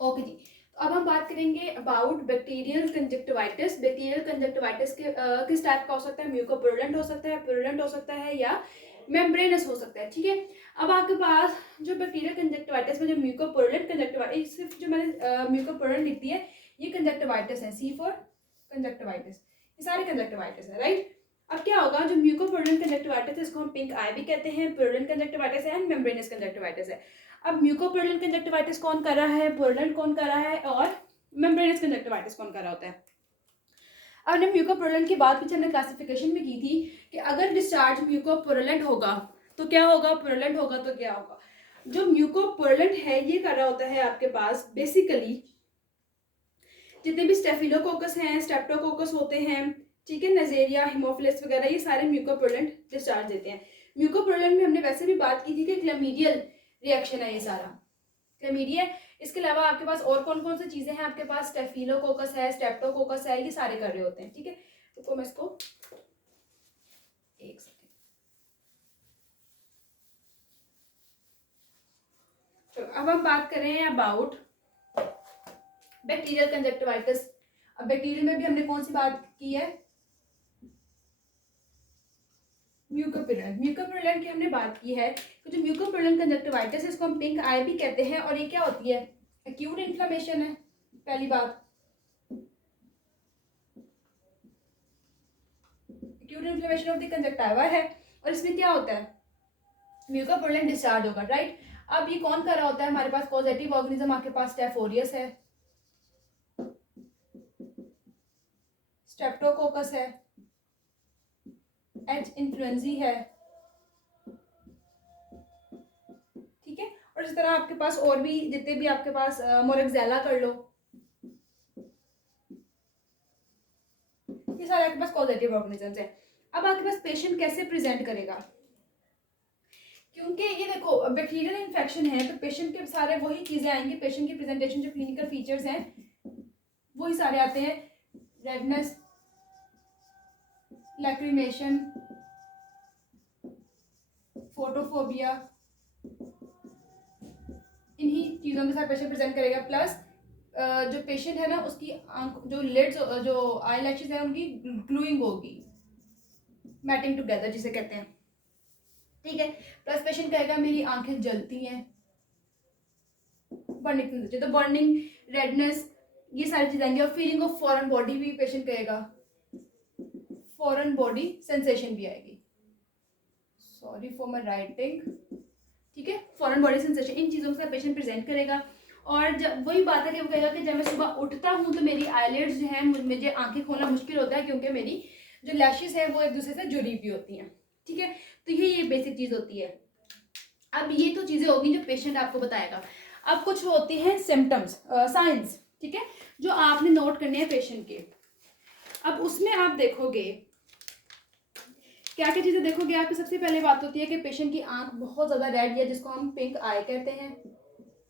Okay जी। तो अब हम बात करेंगे about bacterial conjunctivitis. Bacterial conjunctivitis के किस टाइप का हो सकता है? म्यूकोपुरुलेंट हो सकता है, पुरुलेंट हो सकता है, या मेम्ब्रेनस हो सकता है। ठीक है, अब आपके पास जो बैक्टीरियल कंजक्टिवाइटिस में जो म्यूकोपुरुलेंट कंजक्टिवाइटिस, सिर्फ जो मैंने म्यूकोपुरुलेंट लिख दी है, ये कंजक्टिवाइटिस है, सी फॉर कंजक्टिवाइटिस, ये सारे कंजक्टिवाइटिस है, राइट। अब क्या होगा, जो म्यूकोपुरुलेंट कंजक्टिवाइटिस है इसको हम पिंक आई भी कहते हैं, पुरुलेंट कंजक्टिवाइटिस है एंड मेम्ब्रेनस कंजक्टिवाइटिस है। अब म्यूकोपुरुलेंट कंजक्टिवाइटिस कौन कर रहा है, पुरुलेंट कौन कर रहा है, और मेम्ब्रेनस कंजक्टिवाइटिस कौन कर रहा होता है। अब हमने म्यूकोपुरुलेंट की बात पीछे हमने क्लासिफिकेशन में की थी कि अगर डिस्चार्ज म्यूकोपुरुलेंट होगा तो क्या होगा, पुरुलेंट होगा तो क्या होगा। जो म्यूकोपुरुलेंट है ये कर रहा होता है आपके पास बेसिकली जितने भी स्टेफिलोकोकस हैं, स्ट्रेप्टोकोकस होते हैं, ठीक है, नजेरिया, हिमोफिलस वगैरह, ये सारे म्यूकोपुरुलेंट डिस्चार्ज देते हैं। म्यूकोपुरुलेंट में हमने वैसे भी बात की थी कि क्लैमिडियल रिएक्शन है ये सारा, क्लैमिडिया। इसके अलावा आपके पास और कौन कौन सी चीजें हैं आपके पास, स्टेफिलोकोकस है, स्ट्रेप्टोकोकस है, ये सारे कर रहे होते हैं। ठीक है, तो मैं इसको एक सेकेंड, तो अब हम बात कर रहे हैं अबाउट बैक्टीरियल कंजक्टिवाइटिस। अब बैक्टीरियल में भी हमने कौन सी बात की है, म्यूकोपुरुलेंट। म्यूकोपुरुलेंट की हमने बात की है कि जो म्यूकोपुरुलेंट कंजक्टिवाइटिस इसको हम पिंक आई भी कहते हैं, और ये क्या होती है, एक्यूट इन्फ्लेमेशन है, पहली बात acute inflammation of the conjunctiva है, और इसमें क्या होता है, म्यूकोपुरुलेंट डिस्चार्ज होगा, राइट। अब ये कौन कर रहा होता है, हमारे पास कॉजेटिव ऑर्गेनिज्म आपके पास स्टेफ ऑरियस है, स्ट्रेप्टोकोकस है, एच इन्फ्लुएंजी है, ठीक है। और इस तरह आपके पास और भी जितने भी आपके पास मोरेक्सेला कर लो, ये सारे आपके पास कॉजेटिव ऑर्गेनिजम्स है। अब आपके पास पेशेंट कैसे प्रेजेंट करेगा, क्योंकि ये देखो बैक्टीरियल इन्फेक्शन है तो पेशेंट के सारे वही चीजें आएंगी, पेशेंट की प्रेजेंटेशन जो क्लिनिकल फीचर्स हैं वही सारे आते हैं, रेडनेस, लैक्रिमेशन, फोटोफोबिया, इन्हीं चीज़ों के साथ पेशेंट प्रेजेंट करेगा। प्लस जो पेशेंट है ना उसकी आंख जो लिड्स जो आई लैशेज है उनकी ग्लूइंग होगी, मैटिंग टुगेदर जिसे कहते हैं, ठीक है। प्लस पेशेंट कहेगा मेरी आंखें जलती हैं, बर्निंग, तो बर्निंग, रेडनेस, ये सारी चीजें आएंगी। और फीलिंग ऑफ फॉरेन बॉडी भी पेशेंट कहेगा, फॉरेन बॉडी सेंसेशन भी आएगी, सॉरी फॉर माई राइटिंग, ठीक है, फॉरेन बॉडी सेंसेशन, इन चीज़ों के साथ पेशेंट प्रेजेंट करेगा। और जब वही बात है कि वो कहेगा कि जब मैं सुबह उठता हूँ तो मेरी आईलिड्स जो है, मुझे आंखें खोलना मुश्किल होता है क्योंकि मेरी जो लैशेस है वो एक दूसरे से जुड़ी हुई होती हैं, ठीक है। तो ये बेसिक चीज़ होती है। अब ये तो चीज़ें होगी जो पेशेंट आपको बताएगा। अब कुछ होती हैं सिम्टम्स, साइंस, ठीक है, जो आपने नोट करने हैं पेशेंट के। अब उसमें आप देखोगे क्या क्या चीज़ें देखोगे आपकी। सबसे पहले बात होती है कि पेशेंट की आंख बहुत ज़्यादा रेड है, जिसको हम पिंक आई कहते हैं,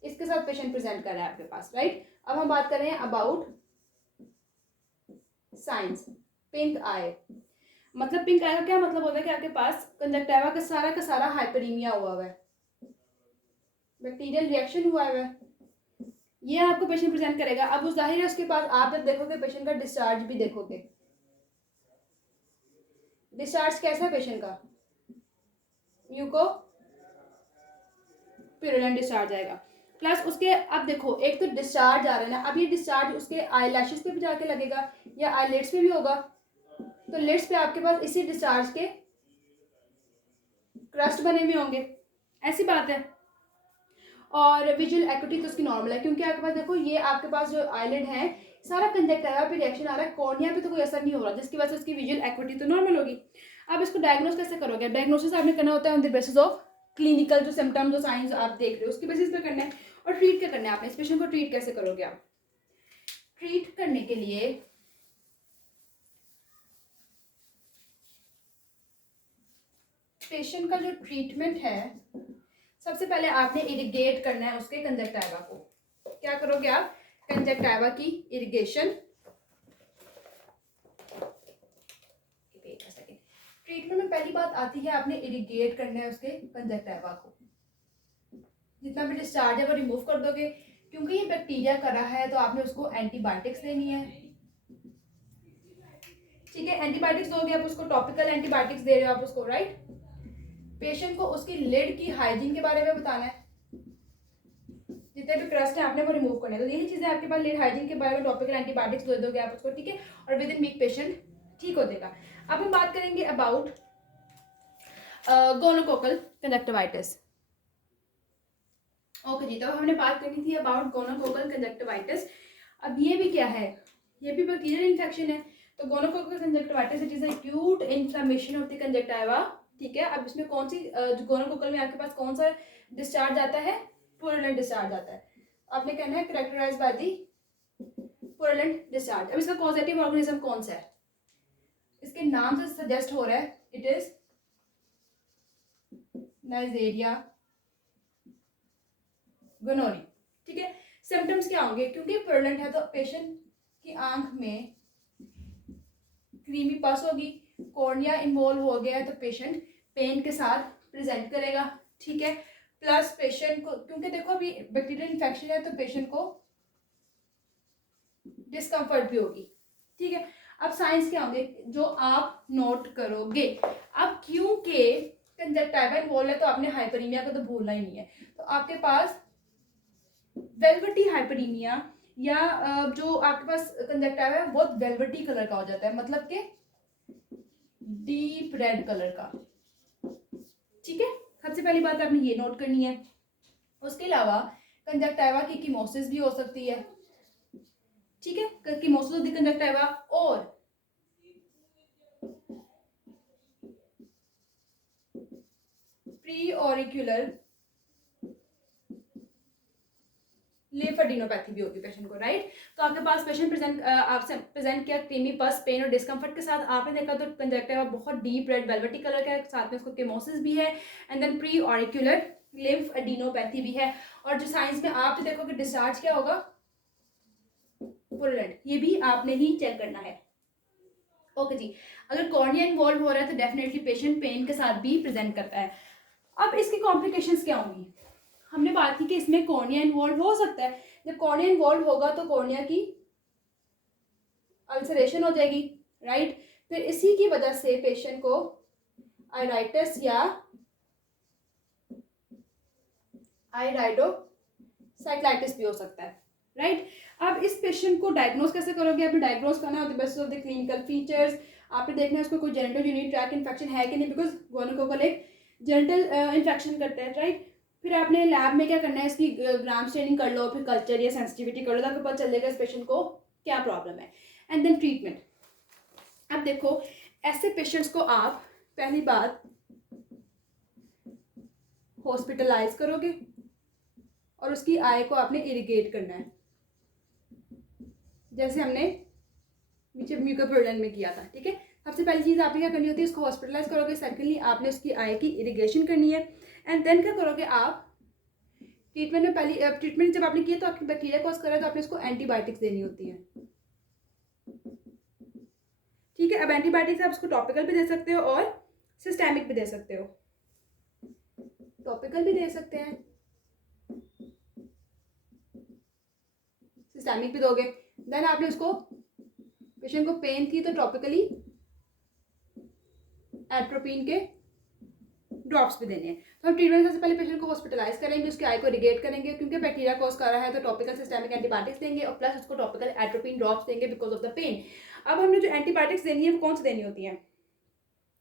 इसके साथ पेशेंट प्रेजेंट कर रहा है आपके पास, राइट। अब हम बात कर रहे हैं अबाउट साइंस, पिंक आई। मतलब पिंक आई का क्या मतलब होता है कि आपके पास कंजक्टिवा का सारा हाइपरीमिया हुआ है, बैक्टीरियल रिएक्शन हुआ है, ये आपको पेशेंट प्रेजेंट करेगा। अब उस जाहिर है उसके पास आप जब देखोगे पेशेंट का डिस्चार्ज भी देखोगे, डिस्चार्ज कैसा है पेशेंट का, म्यूको प्यूरुलेंट डिस्चार्ज आएगा। प्लस उसके अब देखो एक तो डिस्चार्ज आ रहा है ना, अब ये डिस्चार्ज उसके आई लैशेस पे भी जाके लगेगा या आई लिड्स पे भी होगा, तो लिड्स पे आपके पास इसी डिस्चार्ज के क्रस्ट बने हुए होंगे, ऐसी बात है। और विजुअल एक्यूटी तो उसकी नॉर्मल है, क्योंकि आपके पास देखो ये आपके पास जो आईलिड है सारा कंजक्टिवा पे रिएक्शन आ रहा है, कॉर्निया पे तो कोई असर नहीं हो रहा, जिसकी वजह से उसकी विजुअल एक्यूटी तो नॉर्मल होगी। अब इसको डायग्नोस कैसे करोगे, डायग्नोसिस आपने करना होता है on the basis of clinical जो सिम्टम्स जो साइंस आप देख रहे हो उसके बेसिस पे करना है। और ट्रीट क्या करना है आपने, इस पेशेंट को ट्रीट कैसे करोगे आप, ट्रीट करने के लिए पेशेंट का जो ट्रीटमेंट है सबसे पहले आपने इरिगेट करना है उसके कंजक्टिवा को। क्या करोगे आप, कंजक्टिवा की इरिगेशन। ट्रीटमेंट में पहली बात आती है आपने इरिगेट करना है उसके कंजक्टिवा को, जितना भी डिस्चार्ज है वो रिमूव कर दोगे, क्योंकि ये बैक्टीरिया कर रहा है तो आपने उसको एंटीबायोटिक्स देनी है, ठीक है। एंटीबायोटिक्स दोगे, आप उसको टॉपिकल एंटीबायोटिक्स दे रहे हो आप उसको, राइट। पेशेंट को उसकी लिड की हाइजीन के बारे में बताना है, जितने भी क्रस्ट है आपने वो रिमूव करने हैं। तो यही चीज़ें आपके पास लिड हाइजीन के बारे में टॉपिकल एंटीबायोटिक्स दे दोगे आप उसको, ठीक है, और विद इन वीक पेशेंट ठीक हो जाएगा। अब हम बात करेंगे अबाउट गोनोकोकल कंजक्टिवाइटिस। ओके जी, तो हमने बात करनी थी अबाउट गोनोकोकल कंजक्टिवाइटिस। अब ये भी क्या है, ये भी बैक्टीरियल इन्फेक्शन है। तो gonococcal conjunctivitis it is acute inflammation of the conjunctiva, ठीक है। अब इसमें कौन सी गोनोकोकल में आपके पास कौन सा डिस्चार्ज आता है, पुरलेंट डिस्चार्ज आता है। आपने कहना है कैरेक्टराइज बाय द पुरलेंट डिस्चार्ज। अब इसका कॉजेटिव ऑर्गेनिज्म कौन सा है, इसके नाम से सजेस्ट हो रहा है, इट इज नाइजेरिया गोनोरी, ठीक है। सिम्टम्स क्या होंगे, क्योंकि पुरलेंट है तो पेशेंट की आंख में क्रीमी पस होगी, कॉर्निया इन्वॉल्व हो गया है तो पेशेंट पेन के साथ प्रेजेंट करेगा, ठीक है। प्लस पेशेंट को, क्योंकि देखो अभी बैक्टीरियल इन्फेक्शन है तो पेशेंट को डिस्कम्फर्ट भी होगी, ठीक है। अब साइंस क्या होंगे जो आप नोट करोगे। अब क्योंकि कंजक्टिवा इन्वॉल्व है तो आपने हाइपरीमिया को तो भूलना ही नहीं है। तो आपके पास वेलवेटी हाइपरीमिया या जो आपके पास कंजक्टिवा है बहुत वेलवेटी कलर का हो जाता है, मतलब कि डीप रेड कलर का, ठीक है। सबसे पहली बात आपने ये नोट करनी है। उसके अलावा कंजक्टिवा की कीमोसिस भी हो सकती है, ठीक है, कीमोसिस ऑफ द कंजक्टिवा, और प्री ऑरिक्यूलर लिम्फेडिनोपैथी भी होगी पेशेंट को, राइट। तो आपके पास पेशेंट आपसे प्रेजेंट किया क्रीमी पस, पेन और डिस्कम्फर्ट के साथ, आपने देखा तो कंजक्टिवा बहुत डीप रेड वेलवेटी कलर का है, साथ में उसको केमोसिस भी है, एंड देन प्री ऑरिक्यूलर लिम्फेडिनोपैथी भी है। और जो साइंस में आप देखो कि डिस्चार्ज क्या होगा, पुरलेंट, ये भी आपने ही चेक करना है। ओके जी, अगर कॉर्निया इन्वॉल्व हो रहा है तो डेफिनेटली पेशेंट पेन के साथ भी प्रेजेंट करता है। अब इसकी कॉम्प्लिकेशंस क्या होंगी, हमने बात की कि इसमें कॉर्निया इन्वॉल्व हो सकता है। जब कॉर्निया इन्वॉल्व होगा तो कॉर्निया की अल्सरेशन हो जाएगी, राइट। फिर इसी की वजह से पेशेंट को आइराइटिस या आइराइडोसाइक्लाइटिस भी हो सकता है, राइट। अब इस पेशेंट को डायग्नोज कैसे करोगे, आपने डायग्नोज करना है basis of the clinical features. आपने देखना है उसको कोई जेनिटल यूरिनरी ट्रैक्ट इन्फेक्शन है कि नहीं, बिकॉज गोनोकोकल एक जेनिटल इन्फेक्शन करता है, राइट। फिर आपने लैब में क्या करना है, इसकी ग्राम स्टेनिंग कर लो, फिर कल्चर या सेंसिटिविटी कर लो, ताकि पता चल जाएगा इस पेशेंट को क्या प्रॉब्लम है। And then treatment. अब देखो ऐसे पेशेंट्स को आप पहली बात हॉस्पिटलाइज करोगे और उसकी आई को आपने इरिगेट करना है, जैसे हमने नीचे म्यूकोप्रोलन में किया था, ठीक है। सबसे पहली चीज़ आपने क्या करनी होती है, इसको हॉस्पिटलाइज करोगे। सेकेंडली आपने उसकी आई की इरिगेशन करनी है। एंड देन क्या करोगे आप ट्रीटमेंट में, पहली ट्रीटमेंट जब आपने किया तो आपकी बैक्टीरिया कॉज कर रहा है तो आपने उसको एंटीबायोटिक्स देनी होती है, ठीक है। अब एंटीबायोटिक्स आप उसको टॉपिकल भी दे सकते हो और सिस्टेमिक भी दे सकते हो। टॉपिकल भी दे सकते हैं, सिस्टेमिक भी दोगे। देन आपने उसको, पेशेंट को पेन थी तो टॉपिकली एट्रोपिन के ड्रॉप्स भी देने हैं। तो हम ट्रीटमेंट सबसे पहले पेशेंट को हॉस्पिटलाइज करेंगे, उसके आई को इरिगेट करेंगे, क्योंकि बैक्टीरिया कॉज कर रहा है तो टॉपिकल सिस्टेमिक एंटीबायोटिक्स देंगे और प्लस उसको टॉपिकल एट्रोपिन ड्रॉप्स देंगे बिकॉज ऑफ द पेन। अब हमने जो एंटीबायोटिक्स देनी है वो कौन सी देनी होती है,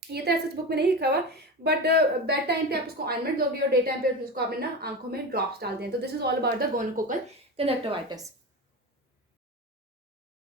ये तो ऐसे बुक में नहीं लिखा हुआ, बट बेड टाइम पे आप उसको ऑइंटमेंट दोगे और डे टाइम पे उसको आपने ना आंखों में ड्रॉप्स डाल दें। तो this is all about the gonococcal conjunctivitis.